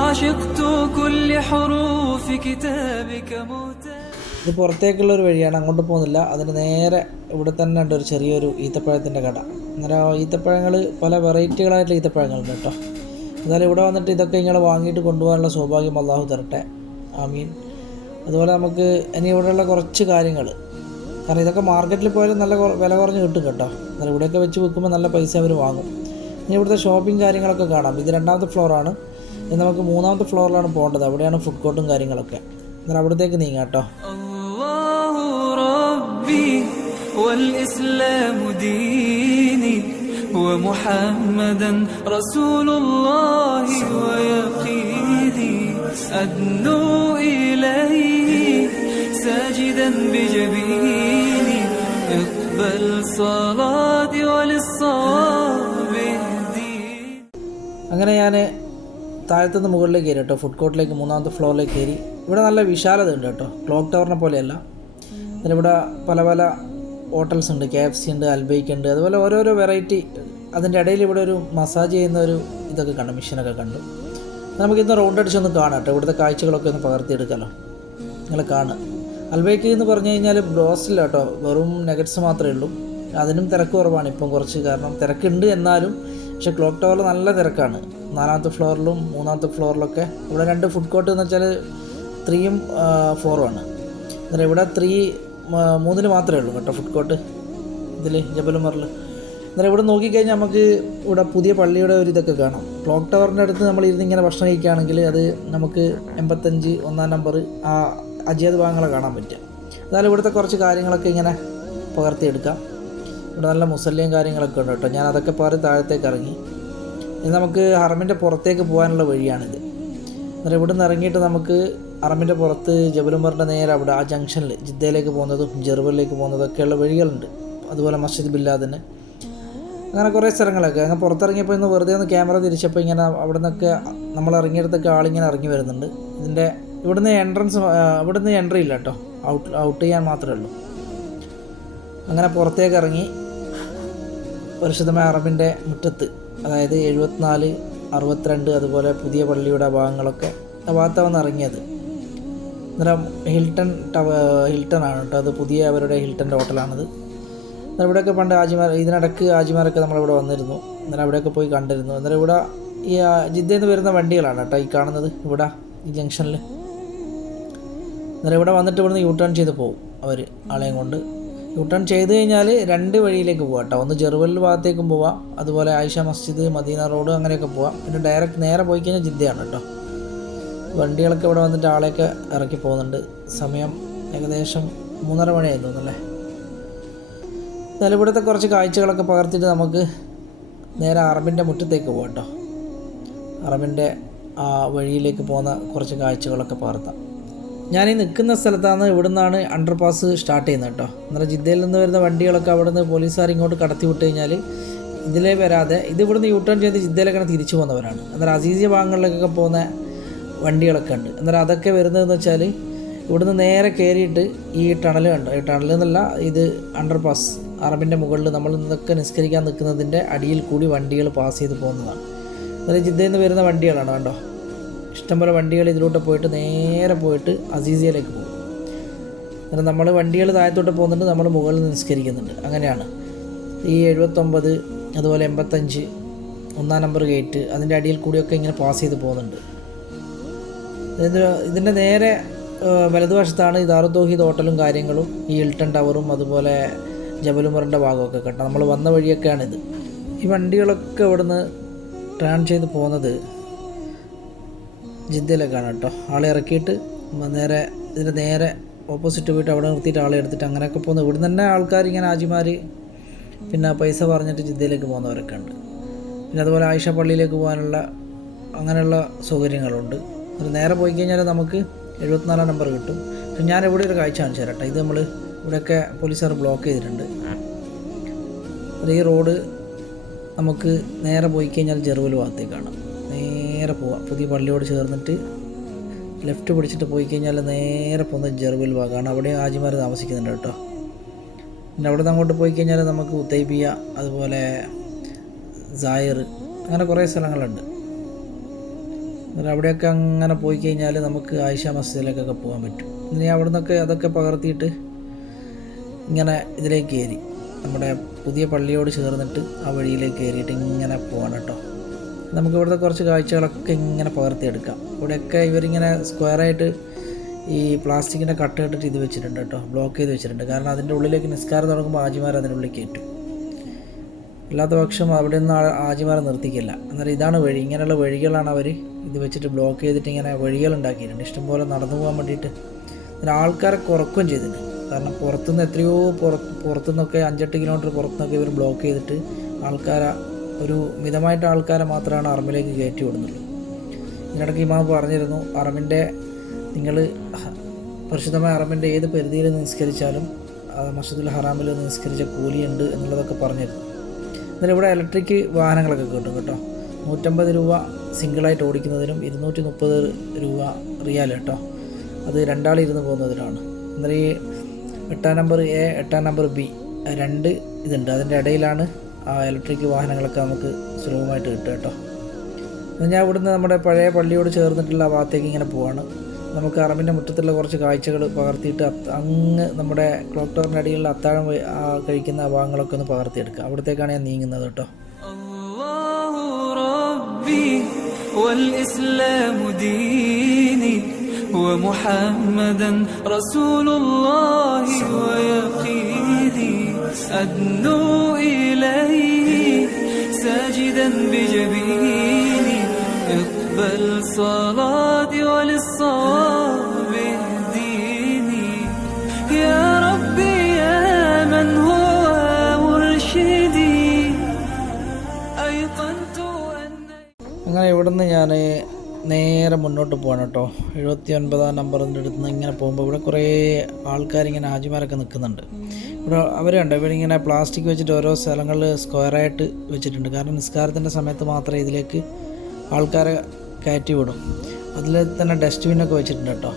فعشقت كل حروف كتابك مهتدي ഇത് പുറത്തേക്കുള്ള ഒരു വഴിയാണ് അങ്ങോട്ട് പോകുന്നില്ല അതിന് നേരെ ഇവിടെ തന്നെ ഉണ്ട് ഒരു ചെറിയൊരു ഈത്തപ്പഴത്തിൻ്റെ കട അന്നേരം ഈത്തപ്പഴങ്ങൾ പല വെറൈറ്റികളായിട്ടുള്ള ഈത്തപ്പഴങ്ങളുണ്ട് കേട്ടോ എന്നാലും ഇവിടെ വന്നിട്ട് ഇതൊക്കെ നിങ്ങൾ വാങ്ങിയിട്ട് കൊണ്ടുപോകാനുള്ള സൗഭാഗ്യം അള്ളാഹു തരട്ടെ ആമീൻ അതുപോലെ നമുക്ക് ഇനി ഇവിടെയുള്ള കുറച്ച് കാര്യങ്ങൾ കാരണം ഇതൊക്കെ മാർക്കറ്റിൽ പോയാലും നല്ല കുറ- വില കുറഞ്ഞ് കിട്ടും കേട്ടോ എന്നാൽ ഇവിടെയൊക്കെ വെച്ച് വെക്കുമ്പോൾ നല്ല പൈസ അവർ വാങ്ങും ഇനി ഇവിടുത്തെ ഷോപ്പിംഗ് കാര്യങ്ങളൊക്കെ കാണാം ഇത് രണ്ടാമത്തെ ഫ്ലോറാണ് ഇനി നമുക്ക് മൂന്നാമത്തെ ഫ്ലോറിലാണ് പോകേണ്ടത് അവിടെയാണ് ഫുഡ് കോർട്ടും കാര്യങ്ങളൊക്കെ എന്നാൽ അവിടത്തേക്ക് നീങ്ങാം കേട്ടോ الله ربي والإسلام ديني ومحمدا رسول الله ويقيني أدنو إليه ساجدا بجبيني اقبل صلاتي وللصواب اهديني അങ്ങനെ ഞാൻ താഴത്തുനിന്ന് മുകളിലേക്ക് കയറി കേട്ടോ. ഫുഡ് കോർട്ടിലേക്ക് മൂന്നാമത്തെ ഫ്ലോറിലേക്ക് കയറി. ഇവിടെ നല്ല വിശാലത ഉണ്ട് കേട്ടോ ക്ലോക്ക് ടവറിനെ പോലെയല്ല. ഇവിടെ പല പല ഹോട്ടൽസ് ഉണ്ട്. കെ എഫ് സി ഉണ്ട് അൽബൈക്ക് ഉണ്ട്. അതുപോലെ ഓരോരോ വെറൈറ്റി അതിന്റെ ഇടയിൽ ഇവിടെ ഒരു മസാജ് ചെയ്യുന്ന ഒരു ഇതൊക്കെ കണ്ടു മെഷീനൊക്കെ കണ്ടു. നമുക്ക് ഇന്ന് റൗണ്ട് അടിച്ചൊന്ന് കാണാം കേട്ടോ. ഇവിടുത്തെ കാഴ്ചകളൊക്കെ ഒന്ന് പകർത്തിയെടുക്കാമല്ലോ നിങ്ങൾ കാണുക അൽബൈക്ക് എന്ന് പറഞ്ഞു കഴിഞ്ഞാൽ ബ്രോസില്ല കേട്ടോ. വെറും നെഗറ്റ്സ് മാത്രമേ ഉള്ളൂ. അതിനും തിരക്ക് കുറവാണ്. ഇപ്പം കുറച്ച് കാരണം തിരക്കുണ്ട് എന്നാലും പക്ഷേ ക്ലോക്ക് ടവറിൽ നല്ല തിരക്കാണ്. നാലാമത്തെ ഫ്ലോറിലും മൂന്നാമത്തെ ഫ്ലോറിലൊക്കെ. ഇവിടെ രണ്ട് ഫുഡ് കോർട്ട് എന്ന് വെച്ചാൽ ത്രീയും ഫോറുമാണ് എന്നാൽ ഇവിടെ ത്രീ മൂന്നിൽ മാത്രമേ ഉള്ളൂ കേട്ടോ ഫുഡ് കോർട്ട്. ഇതിൽ ജബലുമറിൽ എന്നാൽ ഇവിടെ നോക്കിക്കഴിഞ്ഞാൽ നമുക്ക് ഇവിടെ പുതിയ പള്ളിയുടെ ഒരു ഇതൊക്കെ കാണാം. ക്ലോക്ക് ടവറിന്റെ അടുത്ത് നമ്മൾ ഇരുന്ന് ഇങ്ങനെ ഭക്ഷണം കഴിക്കുകയാണെങ്കിൽ അത് നമുക്ക് എൺപത്തഞ്ച് ഒന്നാം നമ്പർ ആ അജയത് ഭാഗങ്ങളെ കാണാൻ പറ്റുക. എന്നാലും ഇവിടുത്തെ കുറച്ച് കാര്യങ്ങളൊക്കെ ഇങ്ങനെ പകർത്തിയെടുക്കാം. ഇവിടെ നല്ല മുസല്ലിയും കാര്യങ്ങളൊക്കെ ഉണ്ട് കേട്ടോ. ഞാൻ അതൊക്കെ പാറി താഴത്തേക്ക് ഇറങ്ങി. ഇനി നമുക്ക് ഹറമിന്റെ പുറത്തേക്ക് പോകാനുള്ള വഴിയാണിത്. എന്നാൽ ഇവിടെ നിന്ന് ഇറങ്ങിയിട്ട് നമുക്ക് ഹറമിന്റെ പുറത്ത് ജബലുമറിന്റെ നേരെ അവിടെ ആ ജംഗ്ഷനിൽ ജിദ്ദയിലേക്ക് പോകുന്നതും ജെറുബലിലേക്ക് പോകുന്നതും ഒക്കെയുള്ള വഴികളുണ്ട്. അതുപോലെ മസ്ജിദ് ബില്ലാദിന്. അങ്ങനെ കുറേ സ്ഥലങ്ങളൊക്കെ. അങ്ങനെ പുറത്തിറങ്ങിയപ്പോൾ ഇന്ന് വെറുതെ ഒന്ന് ക്യാമറ തിരിച്ചപ്പോൾ ഇങ്ങനെ അവിടെ നിന്നൊക്കെ നമ്മൾ ഇറങ്ങിയിടത്തൊക്കെ ആളിങ്ങനെ ഇറങ്ങി വരുന്നുണ്ട്. ഇതിന്റെ ഇവിടുന്ന് എൻട്രൻസ് ഇവിടുന്ന് എൻട്രി ഇല്ല കേട്ടോ. ഔട്ട് ഔട്ട് ചെയ്യാൻ മാത്രമേ ഉള്ളൂ. അങ്ങനെ പുറത്തേക്ക് ഇറങ്ങി. പരിശുദ്ധമായ അറബിന്റെ മുറ്റത്ത് അതായത് എഴുപത്തിനാല് അറുപത്തിരണ്ട് അതുപോലെ പുതിയ പള്ളിയുടെ ഭാഗങ്ങളൊക്കെ ആ ഭാഗത്താണ് വന്ന് ഇറങ്ങിയത്. അന്നേരം ഹിൽട്ടൺ ടവ ഹിൽട്ടൺ ആണ് കേട്ടോ അത് പുതിയ അവരുടെ ഹിൽട്ടന്റെ ഹോട്ടലാണത്. അന്നേരം ഇവിടെയൊക്കെ പണ്ട് ആജിമാർ ഇതിനിടക്ക് ആജിമാരൊക്കെ നമ്മളിവിടെ വന്നിരുന്നു. അന്നേരം അവിടെയൊക്കെ പോയി കണ്ടിരുന്നു. അന്നേരം ഇവിടെ ഈ ജിദ്ദയിൽ നിന്ന് വരുന്ന വണ്ടികളാണ് കേട്ടോ ഈ കാണുന്നത് ഇവിടെ ഈ ജംഗ്ഷനിൽ അന്നേരം ഇവിടെ വന്നിട്ട് ഇവിടുന്ന് യൂ ടേൺ ചെയ്ത് പോകും അവർ ആളെയും കൊണ്ട്. യൂ ടേൺ ചെയ്ത് കഴിഞ്ഞാൽ രണ്ട് വഴിയിലേക്ക് പോകാം കേട്ടോ ഒന്ന് ജെറുവൽ ഭാഗത്തേക്കും പോവാം അതുപോലെ ആയിഷ മസ്ജിദ് മദീന റോഡ് അങ്ങനെയൊക്കെ പോവാം. പിന്നെ ഡയറക്റ്റ് നേരെ പോയി കഴിഞ്ഞാൽ ജിദ്ദയാണ് കേട്ടോ വണ്ടികളൊക്കെ ഇവിടെ വന്നിട്ട് ആളെയൊക്കെ ഇറക്കി പോകുന്നുണ്ട്. സമയം ഏകദേശം മൂന്നര മണിയായി തോന്നുന്നല്ലേ എന്നാലും ഇവിടുത്തെ കുറച്ച് കാഴ്ചകളൊക്കെ പകർത്തിയിട്ട് നമുക്ക് നേരെ അറബിന്റെ മുറ്റത്തേക്ക് പോകാം കേട്ടോ അറബിന്റെ ആ വഴിയിലേക്ക് പോകുന്ന കുറച്ച് കാഴ്ചകളൊക്കെ പകർത്താം. ഞാൻ ഈ നിൽക്കുന്ന സ്ഥലത്താണ് ഇവിടുന്നാണ് അണ്ടർ പാസ് സ്റ്റാർട്ട് ചെയ്യുന്നത് കേട്ടോ അന്നേരം ജിദ്ദയിൽ നിന്ന് വരുന്ന വണ്ടികളൊക്കെ അവിടുന്ന് പോലീസുകാർ ഇങ്ങോട്ട് കടത്തി വിട്ട് കഴിഞ്ഞാൽ ഇതിലേ വരാതെ ഇത് ഇവിടുന്ന് യൂ ടേൺ ചെയ്ത് ജിദ്ദയിലേക്കാണ് തിരിച്ചു പോകുന്നവരാണ്. അന്നേരം അസീസിയ ഭാഗങ്ങളിലേക്കൊക്കെ പോകുന്ന വണ്ടികളൊക്കെ ഉണ്ട്. അന്നേരം അതൊക്കെ വരുന്നതെന്ന് വെച്ചാൽ ഇവിടുന്ന് നേരെ കയറിയിട്ട് ഈ ടണൽ കണ്ടോ? ഈ ടണൽ എന്നല്ല ഇത് അണ്ടർ പാസ് അറബിന്റെ മുകളിൽ നമ്മൾ നിന്നൊക്കെ നിസ്കരിക്കാൻ നിൽക്കുന്നതിന്റെ അടിയിൽ കൂടി വണ്ടികൾ പാസ് ചെയ്ത് പോകുന്നതാണ്. അന്നേരം ജിദ്ദയിൽ നിന്ന് വരുന്ന വണ്ടികളാണ് കണ്ടോ? ഇഷ്ടംപോലെ വണ്ടികൾ ഇതിലോട്ട് പോയിട്ട് നേരെ പോയിട്ട് അസീസിയയിലേക്ക് പോകും. അങ്ങനെ നമ്മൾ വണ്ടികൾ താഴത്തോട്ട് പോകുന്നുണ്ട് നമ്മൾ മുകളിൽ നിസ്കരിക്കുന്നുണ്ട്. അങ്ങനെയാണ്. ഈ എഴുപത്തൊമ്പത് അതുപോലെ എൺപത്തഞ്ച് ഒന്നാം നമ്പർ ഗേറ്റ് അതിന്റെ അടിയിൽ കൂടിയൊക്കെ ഇങ്ങനെ പാസ് ചെയ്ത് പോകുന്നുണ്ട്. ഇത് ഇതിന്റെ നേരെ വലതുവശത്താണ് ഈ ദാറുദ്ദോഹിദ് ഹോട്ടലും കാര്യങ്ങളും ഈ ഇൽട്ടൺ ടവറും അതുപോലെ ജബലുമറിന്റെ ഭാഗമൊക്കെ കേട്ടോ. നമ്മൾ വന്ന വഴിയൊക്കെയാണിത്. ഈ വണ്ടികളൊക്കെ ഇവിടുന്ന് ടേൺ ചെയ്ത് പോകുന്നത് ജിദ്ദയിലേക്കാണ് കേട്ടോ. ആളെ ഇറക്കിയിട്ട് നേരെ ഇതിന്റെ നേരെ ഓപ്പോസിറ്റ് പോയിട്ട് അവിടെ നിർത്തിയിട്ട് ആളെ എടുത്തിട്ട് അങ്ങനെയൊക്കെ പോകുന്നത് ഇവിടുന്ന് തന്നെ ആൾക്കാർ ഇങ്ങനെ ആജിമാർ പിന്നെ പൈസ പറഞ്ഞിട്ട് ജിദ്ദയിലേക്ക് പോകുന്നവരൊക്കെ ഉണ്ട്. പിന്നെ അതുപോലെ ആയിഷ പള്ളിയിലേക്ക് പോകാനുള്ള അങ്ങനെയുള്ള സൗകര്യങ്ങളുണ്ട്. ഒരു നേരെ പോയി കഴിഞ്ഞാൽ നമുക്ക് എഴുപത്തിനാലാം നമ്പർ കിട്ടും. പക്ഷെ ഞാൻ ഇവിടെ ഒരു കാഴ്ച കാണിച്ചു തരട്ടെ ഇത് നമ്മൾ ഇവിടെയൊക്കെ പോലീസുകാർ ബ്ലോക്ക് ചെയ്തിട്ടുണ്ട്. ഈ റോഡ് നമുക്ക് നേരെ പോയി കഴിഞ്ഞാൽ ജെറുവൽ ഭാഗത്തേക്കാണ്. നേരെ പോവാം. പുതിയ പള്ളിയോട് ചേർന്നിട്ട് ലെഫ്റ്റ് പിടിച്ചിട്ട് പോയി കഴിഞ്ഞാൽ നേരെ പോകുന്ന ജെറുവൽ ഭാഗമാണ് അവിടെ ആജിമാർ താമസിക്കുന്നുണ്ട് കേട്ടോ. പിന്നെ അവിടെ നിന്ന് അങ്ങോട്ട് പോയി കഴിഞ്ഞാൽ നമുക്ക് ഉത്തൈബിയ അതുപോലെ സായർ അങ്ങനെ കുറേ സ്ഥലങ്ങളുണ്ട്. അവിടെയൊക്കെ അങ്ങനെ പോയി കഴിഞ്ഞാൽ നമുക്ക് ആയിഷ മസ്ജിദിലേക്കൊക്കെ പോകാൻ പറ്റും. ഇനി അവിടെ നിന്നൊക്കെ അതൊക്കെ പകർത്തിയിട്ട് ഇങ്ങനെ ഇതിലേക്ക് കയറി. നമ്മുടെ പുതിയ പള്ളിയോട് ചേർന്നിട്ട് ആ വഴിയിലേക്ക് കയറിയിട്ട് ഇങ്ങനെ പോകണം കേട്ടോ. നമുക്ക് ഇവിടുത്തെ കുറച്ച് കാഴ്ചകളൊക്കെ ഇങ്ങനെ പകർത്തിയെടുക്കാം. ഇവിടെയൊക്കെ ഇവരിങ്ങനെ സ്ക്വയറായിട്ട് ഈ പ്ലാസ്റ്റിക്കിന്റെ കട്ട ഇട്ടിട്ട് ഇത് വെച്ചിട്ടുണ്ട് കേട്ടോ. ബ്ലോക്ക് ചെയ്ത് വെച്ചിട്ടുണ്ട്. കാരണം അതിന്റെ ഉള്ളിലേക്ക് നിസ്കാരം തുടങ്ങുമ്പോൾ ആജിമാർ അതിന്റെ ഉള്ളിൽ കയറ്റും. അല്ലാത്ത പക്ഷം അവിടെ നിന്ന് ആജിമാരെ നിർത്തിക്കില്ല. എന്നാൽ ഇതാണ് വഴി. ഇങ്ങനെയുള്ള വഴികളാണ് അവർ ഇത് വെച്ചിട്ട് ബ്ലോക്ക് ചെയ്തിട്ട് ഇങ്ങനെ വഴികൾ ഉണ്ടാക്കിയിട്ടുണ്ട്. ഇഷ്ടംപോലെ നടന്നു പോകാൻ വേണ്ടിയിട്ട് അതിന് ആൾക്കാരെ കുറക്കുകയും ചെയ്തിട്ടുണ്ട് കാരണം പുറത്തുനിന്ന് എത്രയോ പുറ പുറത്തുനിന്നൊക്കെ അഞ്ചെട്ട് കിലോമീറ്റർ പുറത്തുനിന്നൊക്കെ ഇവർ ബ്ലോക്ക് ചെയ്തിട്ട് ആൾക്കാരെ ഒരു മിതമായിട്ട് ആൾക്കാരെ മാത്രമാണ് അറമിലേക്ക് കയറ്റി വിടുന്നുള്ളൂ ഇതിനിടയ്ക്ക് ഇമാ പറഞ്ഞിരുന്നു അറമിന്റെ നിങ്ങൾ പരിശുദ്ധമായ അറമിന്റെ ഏത് പരിധിയിൽ നിസ്കരിച്ചാലും മസ്ജിദുൽ ഹറാമിൽ നിസ്കരിച്ച കൂലിയുണ്ട് എന്നുള്ളതൊക്കെ പറഞ്ഞിരുന്നു. എന്നാലും ഇവിടെ ഇലക്ട്രിക് വാഹനങ്ങളൊക്കെ കിട്ടും കേട്ടോ. നൂറ്റമ്പത് രൂപ സിംഗിളായിട്ട് ഓടിക്കുന്നതിനും ഇരുന്നൂറ്റി മുപ്പത് രൂപ റിയാൽ കേട്ടോ. അത് രണ്ടാളിരുന്ന് പോകുന്നതിനാണ്. എന്നാൽ ഈ എട്ടാം നമ്പർ എ എട്ടാം നമ്പർ ബി രണ്ട് ഇതുണ്ട്. അതിന്റെ ഇടയിലാണ് ആ ഇലക്ട്രിക് വാഹനങ്ങളൊക്കെ നമുക്ക് സുലഭമായിട്ട് കിട്ടുക കേട്ടോ എന്നാൽ ഞാൻ ഇവിടുന്ന് നമ്മുടെ പഴയ പള്ളിയോട് ചേർന്നിട്ടുള്ള ആ ഭാഗത്തേക്ക് ഇങ്ങനെ പോവാണ് നമുക്ക് അറബിൻ്റെ മുറ്റത്തുള്ള കുറച്ച് കാഴ്ചകൾ പകർത്തിയിട്ട് അത് അങ്ങ് നമ്മുടെ ക്ലോക്ക് ടവറിൻ്റെ അടിയിലുള്ള അത്താഴം വ- ആ കഴിക്കുന്ന ആ ഭാഗങ്ങളൊക്കെ ഒന്ന് പകർത്തിയെടുക്കുക അവിടത്തേക്കാണ് ഞാൻ നീങ്ങുന്നത് കേട്ടോ الله ربي والإسلام ديني ومحمدا رسول الله ويقيني أدنو إليه ساجدا بجبيني اقبل صلاتي وللصواب اهديني يا ربي يا من هو مرشدي أيقنت أن അങ്ങനെ ഇവിടുന്ന് ഞാൻ നേരെ മുന്നോട്ട് പോവാണ് കേട്ടോ എഴുപത്തി ഒൻപതാം നമ്പറിൻ്റെ അടുത്ത് നിന്ന് ഇങ്ങനെ പോകുമ്പോൾ ഇവിടെ കുറേ ആൾക്കാരിങ്ങനെ ഹാജിമാരൊക്കെ നിൽക്കുന്നുണ്ട് ഇവിടെ അവരുണ്ട് ഇവരിങ്ങനെ പ്ലാസ്റ്റിക് വെച്ചിട്ട് ഓരോ സ്ഥലങ്ങളിൽ സ്ക്വയറായിട്ട് വെച്ചിട്ടുണ്ട്. കാരണം നിസ്കാരത്തിന്റെ സമയത്ത് മാത്രമേ ഇതിലേക്ക് ആൾക്കാരെ കയറ്റി വിടും അതിൽ തന്നെ ഡസ്റ്റ്ബിനൊക്കെ വെച്ചിട്ടുണ്ട് കേട്ടോ.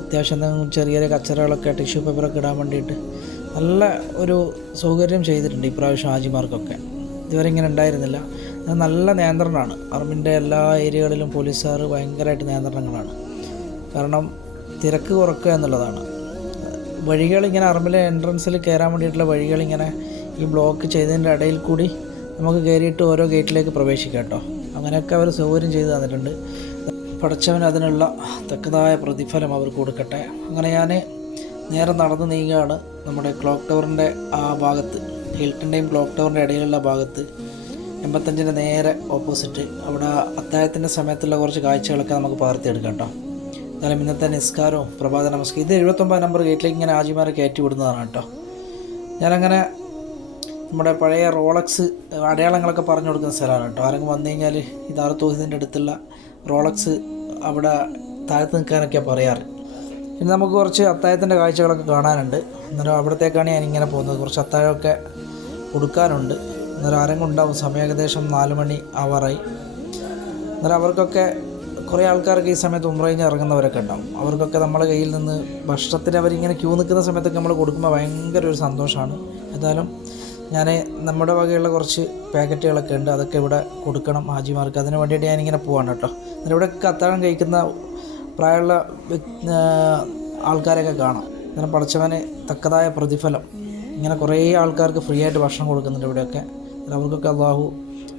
അത്യാവശ്യം എന്തെങ്കിലും ചെറിയ ചെറിയ കച്ചറകളൊക്കെ ടിഷ്യൂ പേപ്പറൊക്കെ ഇടാൻ വേണ്ടിയിട്ട് നല്ല ഒരു സൗകര്യം ചെയ്തിട്ടുണ്ട് ഇപ്രാവശ്യം ഹാജിമാർക്കൊക്കെ. ഇതുവരെ ഇങ്ങനെ ഉണ്ടായിരുന്നില്ല. നല്ല നിയന്ത്രണമാണ്. ആർമിന്റെ എല്ലാ ഏരിയകളിലും പോലീസുകാർ ഭയങ്കരമായിട്ട് നിയന്ത്രണങ്ങളാണ്. കാരണം തിരക്ക് കുറക്കുക എന്നുള്ളതാണ്. വഴികളിങ്ങനെ അറമ്പിലെ എൻട്രൻസിൽ കയറാൻ വേണ്ടിയിട്ടുള്ള വഴികളിങ്ങനെ ഈ ബ്ലോക്ക് ചെയ്തതിന്റെ ഇടയിൽ കൂടി നമുക്ക് കയറിയിട്ട് ഓരോ ഗേറ്റിലേക്ക് പ്രവേശിക്കാം കേട്ടോ. അങ്ങനെയൊക്കെ അവർ സൗകര്യം ചെയ്തു തന്നിട്ടുണ്ട്. പടച്ചവൻ അതിനുള്ള തക്കതായ പ്രതിഫലം അവർ കൊടുക്കട്ടെ. അങ്ങനെ ഞാൻ നേരെ നടന്ന് നീങ്ങുകയാണ് നമ്മുടെ ക്ലോക്ക് ടവറിന്റെ ആ ഭാഗത്ത്. ഹിൽട്ടന്റെയും ക്ലോക്ക് ടവറിന്റെ ഇടയിലുള്ള ഭാഗത്ത്. എൺപത്തഞ്ചിന്റെ നേരെ ഓപ്പോസിറ്റ് അവിടെ അത്താഴത്തിന്റെ സമയത്തുള്ള കുറച്ച് കാഴ്ചകളൊക്കെ നമുക്ക് പകർത്തിയെടുക്കാം കേട്ടോ. എന്നാലും ഇന്നത്തെ നിസ്കാരവും പ്രഭാത നമസ്കാരം. ഇത് എഴുപത്തൊമ്പത് നമ്പർ ഗേറ്റിലേക്ക് ഇങ്ങനെ ആജിമാരെ കയറ്റി വിടുന്നതാണ് കേട്ടോ. ഞാനങ്ങനെ നമ്മുടെ പഴയ റോളക്സ് അടയാളങ്ങളൊക്കെ പറഞ്ഞു കൊടുക്കുന്ന സ്ഥലമാണ് കേട്ടോ. ആരെങ്കിലും വന്നു കഴിഞ്ഞാൽ ഇതാറ് തോഹിതിന്റെ അടുത്തുള്ള റോളക്സ് അവിടെ താഴത്ത് നിൽക്കാനൊക്കെ പറയാറ്. പിന്നെ നമുക്ക് കുറച്ച് അത്താഴത്തിന്റെ കാഴ്ചകളൊക്കെ കാണാനുണ്ട്. അന്നേരം അവിടത്തേക്കാണ് ഞാൻ ഇങ്ങനെ പോകുന്നത്. കുറച്ച് അത്താഴമൊക്കെ കൊടുക്കാനുണ്ട്. അന്നേരം ആരെങ്കിലും ഉണ്ടാവും? സമയം ഏകദേശം നാല് മണി ആവാറായി അന്നേരം അവർക്കൊക്കെ കുറേ ആൾക്കാർക്ക് ഈ സമയത്ത് ഉമ്ര കഴിഞ്ഞ് ഇറങ്ങുന്നവരൊക്കെ ഉണ്ടാവും. അവർക്കൊക്കെ നമ്മുടെ കയ്യിൽ നിന്ന് ഭക്ഷണത്തിന് അവരിങ്ങനെ ക്യൂ നിൽക്കുന്ന സമയത്തൊക്കെ നമ്മൾ കൊടുക്കുമ്പോൾ ഭയങ്കര ഒരു സന്തോഷമാണ് എന്തായാലും ഞാൻ നമ്മുടെ വകയുള്ള കുറച്ച് പാക്കറ്റുകളൊക്കെ ഉണ്ട് അതൊക്കെ ഇവിടെ കൊടുക്കണം ഹാജിമാർക്ക്. അതിന് വേണ്ടിയിട്ട് ഞാനിങ്ങനെ പോവാണ് കേട്ടോ. എന്നിട്ട് ഇവിടെ അത്താഴം കഴിക്കുന്ന പ്രായമുള്ള ആൾക്കാരെയൊക്കെ കാണാം. അങ്ങനെ പഠിച്ചവന് തക്കതായ പ്രതിഫലം. ഇങ്ങനെ കുറേ ആൾക്കാർക്ക് ഫ്രീ ആയിട്ട് ഭക്ഷണം കൊടുക്കുന്നുണ്ട് ഇവിടെയൊക്കെ. അവർക്കൊക്കെ അള്ളാഹു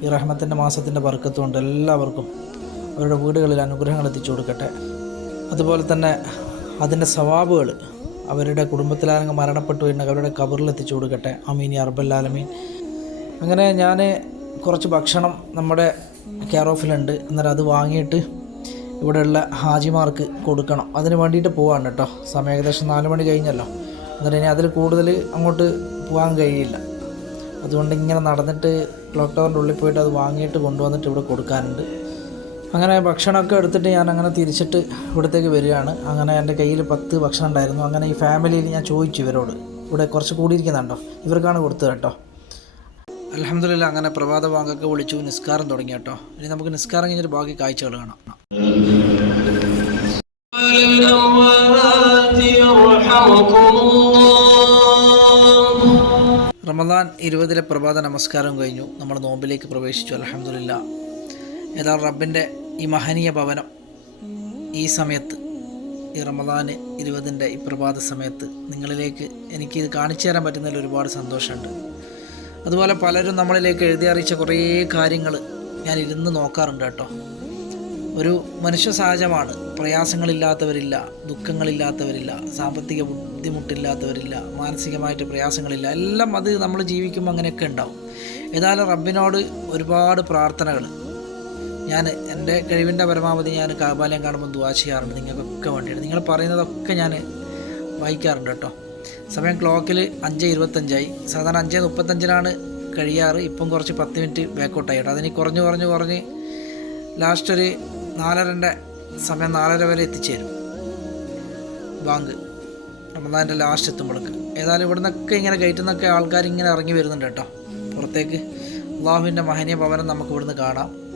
ഈ റഹ്മത്തിന്റെ മാസത്തിന്റെ ബർക്കത്തുകൊണ്ട് എല്ലാവർക്കും അവരുടെ വീടുകളിൽ അനുഗ്രഹങ്ങൾ എത്തിച്ചു കൊടുക്കട്ടെ. അതുപോലെ തന്നെ അതിന്റെ സവാബുകൾ അവരുടെ കുടുംബത്തിലാരെങ്കിലും മരണപ്പെട്ടു എന്നൊക്കെ അവരുടെ കബറിൽ എത്തിച്ചു കൊടുക്കട്ടെ. അമീൻ അറബല്ലാലമീൻ അങ്ങനെ ഞാൻ കുറച്ച് ഭക്ഷണം നമ്മുടെ കെയർ ഓഫിലുണ്ട്. അന്നേരം അത് വാങ്ങിയിട്ട് ഇവിടെയുള്ള ഹാജിമാർക്ക് കൊടുക്കണം. അതിന് വേണ്ടിയിട്ട് പോവാണ് കേട്ടോ. സമയം ഏകദേശം നാല് മണി കഴിഞ്ഞല്ലോ. എന്നിട്ട് ഇനി അതിൽ കൂടുതൽ അങ്ങോട്ട് പോകാൻ കഴിയില്ല. അതുകൊണ്ട് ഇങ്ങനെ നടന്നിട്ട് ലോക്ക്ഡൗണിന്റെ ഉള്ളിൽ പോയിട്ട് അത് വാങ്ങിയിട്ട് കൊണ്ടുവന്നിട്ട് ഇവിടെ കൊടുക്കാനുണ്ട്. അങ്ങനെ ഭക്ഷണമൊക്കെ എടുത്തിട്ട് ഞാൻ അങ്ങനെ തിരിച്ചിട്ട് ഇവിടത്തേക്ക് വരികയാണ്. അങ്ങനെ എന്റെ കയ്യിൽ പത്ത് ഭക്ഷണം ഉണ്ടായിരുന്നു. അങ്ങനെ ഈ ഫാമിലിയിൽ ഞാൻ ചോദിച്ചു ഇവരോട്. ഇവിടെ കുറച്ച് കൂടിയിരിക്കുന്നുണ്ടോ? ഇവർക്കാണ് കൊടുത്തത് കേട്ടോ. അലഹമില്ല അങ്ങനെ പ്രഭാത ബാങ്കൊക്കെ വിളിച്ചു. നിസ്കാരം തുടങ്ങി കേട്ടോ. ഇനി നമുക്ക് നിസ്കാരം കഴിഞ്ഞൊരു ബാക്കി കാഴ്ചകൾ കാണാം. റമദാൻ ഇരുപതിലെ പ്രഭാത നമസ്കാരം കഴിഞ്ഞു. നമ്മൾ നോമ്പിലേക്ക് പ്രവേശിച്ചു. അലഹമില്ല ഏതാ റബ്ബിന്റെ ഈ മഹനീയ ഭവനം. ഈ സമയത്ത് ഈ റമദാൻ ഇരുപതിന്റെ ഈ പ്രഭാത സമയത്ത് നിങ്ങളിലേക്ക് എനിക്ക് ഇത് കാണിച്ചു തരാൻ പറ്റുന്നതിൽ ഒരുപാട് സന്തോഷമുണ്ട്. അതുപോലെ പലരും നമ്മളിലേക്ക് എഴുതി അറിയിച്ച കുറേ കാര്യങ്ങൾ ഞാൻ ഇരുന്ന് നോക്കാറുണ്ട് കേട്ടോ. ഒരു മനുഷ്യ സഹജമാണ്. പ്രയാസങ്ങളില്ലാത്തവരില്ല ദുഃഖങ്ങളില്ലാത്തവരില്ല സാമ്പത്തിക ബുദ്ധിമുട്ടില്ലാത്തവരില്ല മാനസികമായിട്ട് പ്രയാസങ്ങളില്ല. എല്ലാം അത് നമ്മൾ ജീവിക്കുമ്പോൾ അങ്ങനെയൊക്കെ ഉണ്ടാവും. ഏതായാലും റബ്ബിനോട് ഒരുപാട് പ്രാർത്ഥനകൾ. ഞാൻ എന്റെ കഴിവിന്റെ പരമാവധി ഞാൻ കാബാലയം കാണുമ്പോൾ ദുവാ ചെയ്യാറുണ്ട് നിങ്ങൾക്കൊക്കെ വേണ്ടിയിട്ട്. നിങ്ങൾ പറയുന്നതൊക്കെ ഞാൻ വായിക്കാറുണ്ട് കേട്ടോ. സമയം ക്ലോക്കിൽ അഞ്ച് ഇരുപത്തഞ്ചായി. സാധാരണ അഞ്ച് മുപ്പത്തഞ്ചിനാണ് കഴിയാറ്. ഇപ്പം കുറച്ച് പത്ത് മിനിറ്റ് ബാക്കൗട്ടായി കേട്ടോ. അതിന് കുറഞ്ഞ് കുറഞ്ഞ് കുറഞ്ഞ് ലാസ്റ്റ് ഒരു നാലരന്റെ സമയം നാലര വരെ എത്തിച്ചേരും. ബാങ്ക്. റമദാന്റെ ലാസ്റ്റ് എത്തുമ്പോഴേക്ക്. ഏതായാലും ഇവിടെ നിന്നൊക്കെ ഇങ്ങനെ ഗേറ്റിൽ നിന്നൊക്കെ ആൾക്കാർ ഇങ്ങനെ ഇറങ്ങി വരുന്നുണ്ട് കേട്ടോ. പുറത്തേക്ക്. അള്ളാഹുവിന്റെ മഹനീയ ഭവനം നമുക്ക് ഇവിടുന്ന് കാണാം.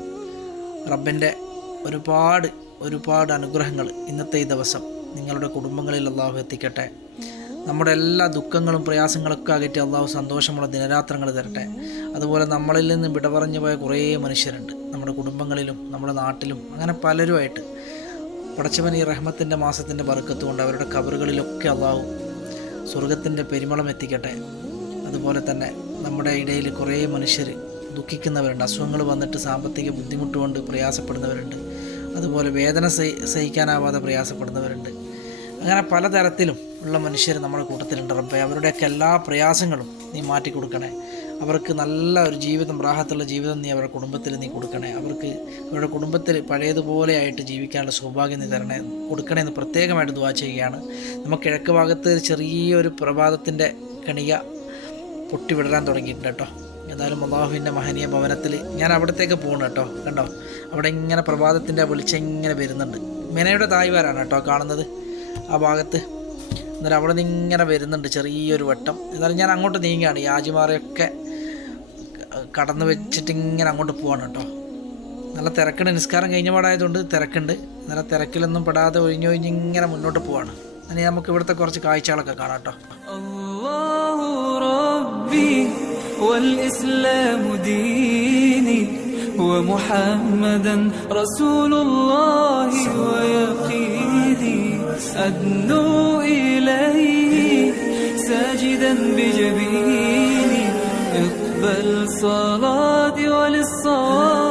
റബ്ബിന്റെ ഒരുപാട് ഒരുപാട് അനുഗ്രഹങ്ങൾ ഇന്നത്തെ ഈ ദിവസം നിങ്ങളുടെ കുടുംബങ്ങളിൽ അള്ളാഹു എത്തിക്കട്ടെ. നമ്മുടെ എല്ലാ ദുഃഖങ്ങളും പ്രയാസങ്ങളൊക്കെ അകറ്റി അള്ളാഹു സന്തോഷമുള്ള ദിനരാത്രങ്ങൾ തരട്ടെ. അതുപോലെ നമ്മളിൽ നിന്ന് വിട പറഞ്ഞു പോയ കുറേ മനുഷ്യരുണ്ട്. നമ്മുടെ കുടുംബങ്ങളിലും നമ്മുടെ നാട്ടിലും അങ്ങനെ പലരുമായിട്ട്. പടച്ചവൻ ഈ റഹ്മത്തിന്റെ മാസത്തിന്റെ ബർക്കത്ത് കൊണ്ട് അവരുടെ കബറുകളിലൊക്കെ അള്ളാഹു സ്വർഗത്തിന്റെ പെരുമളം എത്തിക്കട്ടെ. അതുപോലെ തന്നെ നമ്മുടെ ഇടയിൽ കുറേ മനുഷ്യർ ദുഃഖിക്കുന്നവരുണ്ട്. അസുഖങ്ങൾ വന്നിട്ട് സാമ്പത്തിക ബുദ്ധിമുട്ട് കൊണ്ട് പ്രയാസപ്പെടുന്നവരുണ്ട്. അതുപോലെ വേദന സഹി സഹിക്കാനാവാതെ പ്രയാസപ്പെടുന്നവരുണ്ട്. അങ്ങനെ പലതരത്തിലും ഉള്ള മനുഷ്യർ നമ്മുടെ കൂട്ടത്തിലുണ്ട് റബ്ബെ. അവരുടെയൊക്കെ എല്ലാ പ്രയാസങ്ങളും നീ മാറ്റി കൊടുക്കണേ അവർക്ക് നല്ല ഒരു ജീവിതം റാഹത്തുള്ള ജീവിതം നീ അവരുടെ കുടുംബത്തിൽ നീ കൊടുക്കണേ. അവർക്ക് അവരുടെ കുടുംബത്തിൽ പഴയതുപോലെ ആയിട്ട് ജീവിക്കാനുള്ള സൗഭാഗ്യം നീ തരണേ കൊടുക്കണേ എന്ന് പ്രത്യേകമായിട്ട് ദുവാ ചെയ്യുകയാണ്. നമുക്ക് കിഴക്ക് ഭാഗത്ത് ചെറിയൊരു പ്രഭാതത്തിന്റെ കണിക പൊട്ടിവിടരാൻ തുടങ്ങിയിട്ടുണ്ട് കേട്ടോ. ഏതായാലും അള്ളാഹുവിന്റെ മഹനീയ ഭവനത്തിൽ ഞാൻ അവിടത്തേക്ക് പോകണം കേട്ടോ. കണ്ടോ? അവിടെ ഇങ്ങനെ പ്രഭാതത്തിന്റെ വെളിച്ചം ഇങ്ങനെ വരുന്നുണ്ട്. മെനയുടെ തായ്വാരാണ് കേട്ടോ കാണുന്നത് ആ ഭാഗത്ത്. എന്നാലും അവിടെ നിന്ന് ഇങ്ങനെ വരുന്നുണ്ട് ചെറിയൊരു വട്ടം. എന്നാലും ഞാൻ അങ്ങോട്ട് നീങ്ങുകയാണ്. ഈ ആജിമാരെയൊക്കെ കടന്നു വെച്ചിട്ട് ഇങ്ങനെ അങ്ങോട്ട് പോവാണ് കേട്ടോ. നല്ല തിരക്കുണ്ട്. നിസ്കാരം കഴിഞ്ഞ പാടായതുകൊണ്ട് തിരക്കുണ്ട്. നല്ല തിരക്കിലൊന്നും പെടാതെ ഒഴിഞ്ഞു ഒഴിഞ്ഞ് ഇങ്ങനെ മുന്നോട്ട് പോവാണ്. ഇനി നമുക്ക് ഇവിടുത്തെ കുറച്ച് കാഴ്ചകളൊക്കെ കാണാം കേട്ടോ. والإسلام ديني ومحمدا رسول الله ويقيني. أدنو إليه ساجدا بجبيني. اقبل صلاتي وللصواب.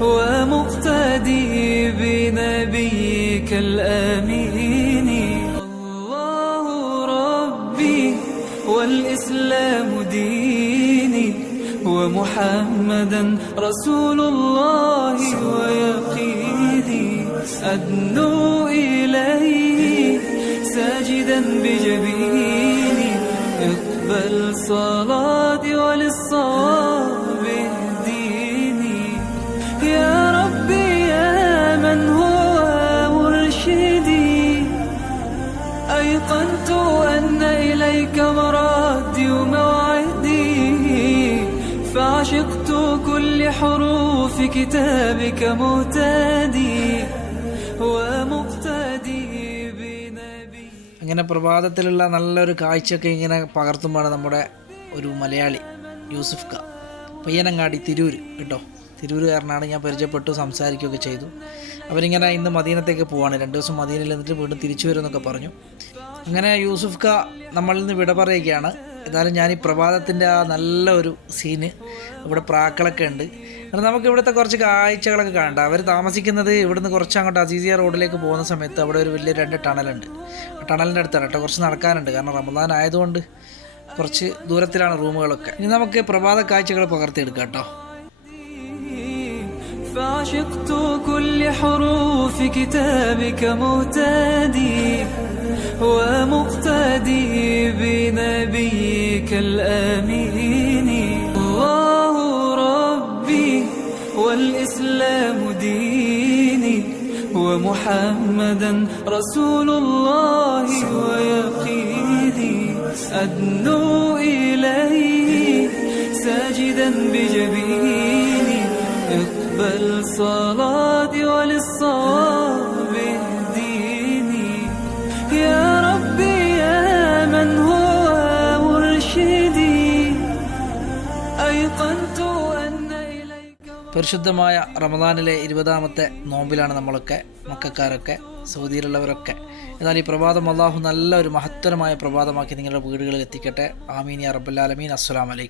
ومقتدي بنبيك الآمين. الله ربي والإسلام ديني ومحمدا رسول الله ويقيني أدنو إليه ساجدا بجبيني اقبل صلاتي وللصواب كل حروف كتابك مهتدي ومقتدي بنبي ഇങ്ങനെ പ്രഭാതത്തിലുള്ള നല്ലൊരു കാഴ്ചയൊക്കെ ഇങ്ങനെ പകർത്തുമ്പോഴാണ് നമ്മുടെ ഒരു മലയാളി യൂസുഫ് ക പയ്യനങ്ങാടി തിരൂര് കേട്ടോ തിരൂരുകാരനാണ് ഞാൻ പരിചയപ്പെട്ടു സംസാരിക്കുകയൊക്കെ ചെയ്തു അവരിങ്ങനെ ഇന്ന് മദീനത്തേക്ക് പോവാണ് രണ്ട് ദിവസം മദീനയിൽ എന്നിട്ട് വീണ്ടും തിരിച്ചു വരുമെന്നൊക്കെ പറഞ്ഞു അങ്ങനെ യൂസുഫ് ക നമ്മളിൽ നിന്ന് വിട പറയുകയാണ് ഏതായാലും ഞാൻ ഈ പ്രഭാതത്തിന്റെ ആ നല്ല ഒരു സീന് ഇവിടെ പ്രാക്കളൊക്കെ ഉണ്ട്. കാരണം നമുക്ക് ഇവിടുത്തെ കുറച്ച് കാഴ്ചകളൊക്കെ കാണണ്ട അവർ താമസിക്കുന്നത് ഇവിടുന്ന് കുറച്ച് അങ്ങോട്ട് അസീസിയ റോഡിലേക്ക് പോകുന്ന സമയത്ത് അവിടെ ഒരു വലിയ രണ്ട് ടണലുണ്ട്. ടണലിന്റെ അടുത്താണ് കേട്ടോ. കുറച്ച് നടക്കാനുണ്ട്. കാരണം റമദാൻ ആയതുകൊണ്ട് കുറച്ച് ദൂരത്തിലാണ് റൂമുകളൊക്കെ. ഇനി നമുക്ക് പ്രഭാത കാഴ്ചകൾ പകർത്തിയെടുക്കാം കേട്ടോ. فعشقت كل حروف كتابك مهتدي ومقتدي بنبيك الآمين. الله ربي والإسلام ديني ومحمدا رسول الله ويقيني. أدنو إليه ساجدا بجبيني. اقبل صلاتي وللصواب اهديني يا ربي يا من هو مرشدي أيقنت أن إليك പരിശുദ്ധമായ റമദാനിലെ ഇരുപതാമത്തെ നോമ്പിലാണ് നമ്മളൊക്കെ മക്കാരൊക്കെ സൗദിയിലുള്ളവരൊക്കെ എന്നാൽ ഈ പ്രഭാതം അള്ളാഹു നല്ല ഒരു മഹത്തരമായ പ്രഭാതമാക്കി നിങ്ങളുടെ വീടുകളിൽ എത്തിക്കട്ടെ ആമീൻ യാ റബ്ബുല്ലാലമീൻ അസ്സലാമലൈക്കും